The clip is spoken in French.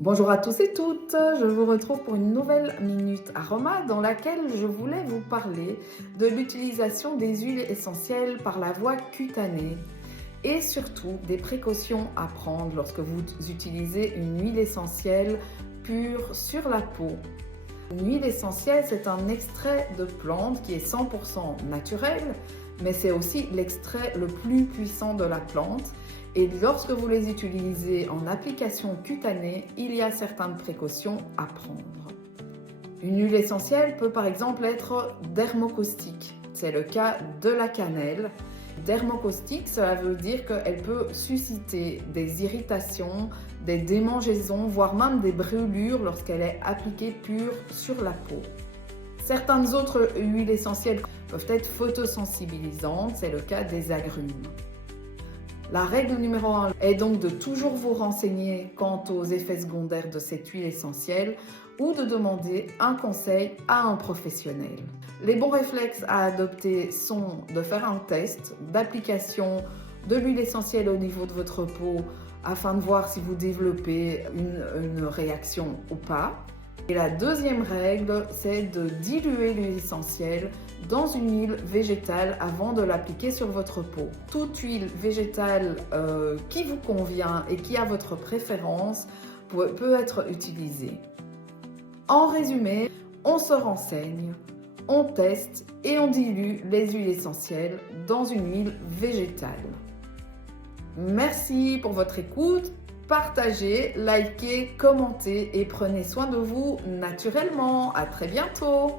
Bonjour à tous et toutes, je vous retrouve pour une nouvelle Minute Aroma dans laquelle je voulais vous parler de l'utilisation des huiles essentielles par la voie cutanée et surtout des précautions à prendre lorsque vous utilisez une huile essentielle pure sur la peau. Une huile essentielle, c'est un extrait de plante qui est 100% naturel, mais c'est aussi l'extrait le plus puissant de la plante. Et lorsque vous les utilisez en application cutanée, il y a certaines précautions à prendre. Une huile essentielle peut par exemple être dermocaustique. C'est le cas de la cannelle. Dermocaustique, cela veut dire qu'elle peut susciter des irritations, des démangeaisons, voire même des brûlures lorsqu'elle est appliquée pure sur la peau. Certaines autres huiles essentielles peuvent être photosensibilisantes, c'est le cas des agrumes. La règle numéro 1 est donc de toujours vous renseigner quant aux effets secondaires de cette huile essentielle ou de demander un conseil à un professionnel. Les bons réflexes à adopter sont de faire un test d'application de l'huile essentielle au niveau de votre peau afin de voir si vous développez une réaction ou pas. Et la deuxième règle, c'est de diluer l'huile essentielle dans une huile végétale avant de l'appliquer sur votre peau. Toute huile végétale qui vous convient et qui a votre préférence peut être utilisée. En résumé, on se renseigne, on teste et on dilue les huiles essentielles dans une huile végétale. Merci pour votre écoute. Partagez, likez, commentez et prenez soin de vous naturellement. À très bientôt.